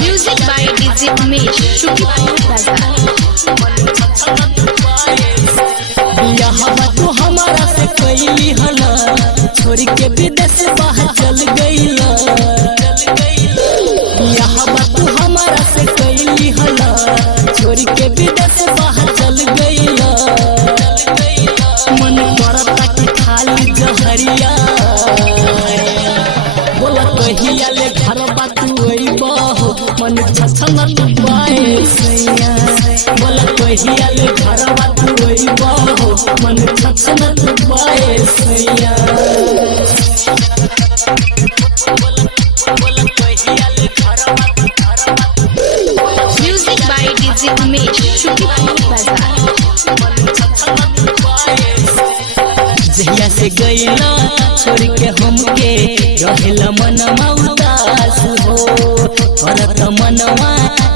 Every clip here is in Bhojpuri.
Music by DJ Umesh, Shukipur Bazaar. बियाहवा तू हमारा से कैली हला, छोड़ के विदेश बाहर चल गईला। बियाहवा तू हमारा से कैली हला, छोड़ के विदेश बाहर चल गईला। मन करता कि खाली जहरिया, बोला कहिया ले घर तू अइबा हो, मन छछन बाए सैया। बोला कहिया ले घर तू अइबा हो, मन छछन बाए सैया। Music by DJ Umesh, Shukipur Bazaar. जहिया से गईला छोड़ के हमके, रहेला मनवा उदास हो। करत मनवा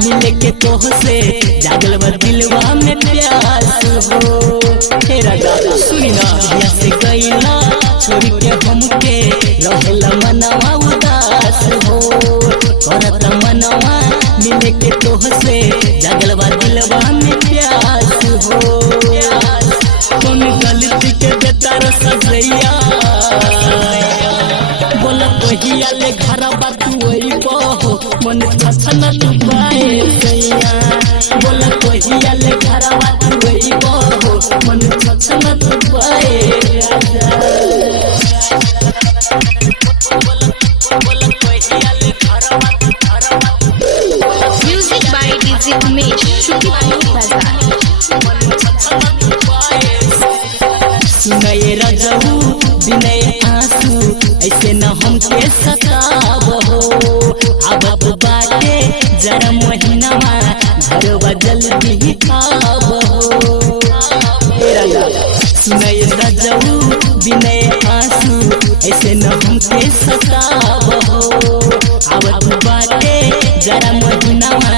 मिले के तोह से, जागल बा दिलवा में प्यास हो। तेरा गाना सुनी ना। जहिया से गईला छोड़ के हमके, रहेला मनवा उदास हो। करत मनवा मिले के तोह से, जागल बा दिलवा में प्यास हो। कौन गलती के बेतार सजैया, बोला कहिया ले घर तू अइबा हो, मन छछन बाए सैया। बोला कहिया ले घर तू अइबा हो, मन छछन बाए राजा। Music by DJ Umesh, Shukipur Bazaar. सुनये रजहू बिनय आंसू, ऐसे न हमके सतावहो। अब बाटे जरा महीनावा, घरवा जल्दी आवहो। सुनये रजहू बिनय आंसू, ऐसे न हमके सतावहो। अब बाटे जरा महीनावा,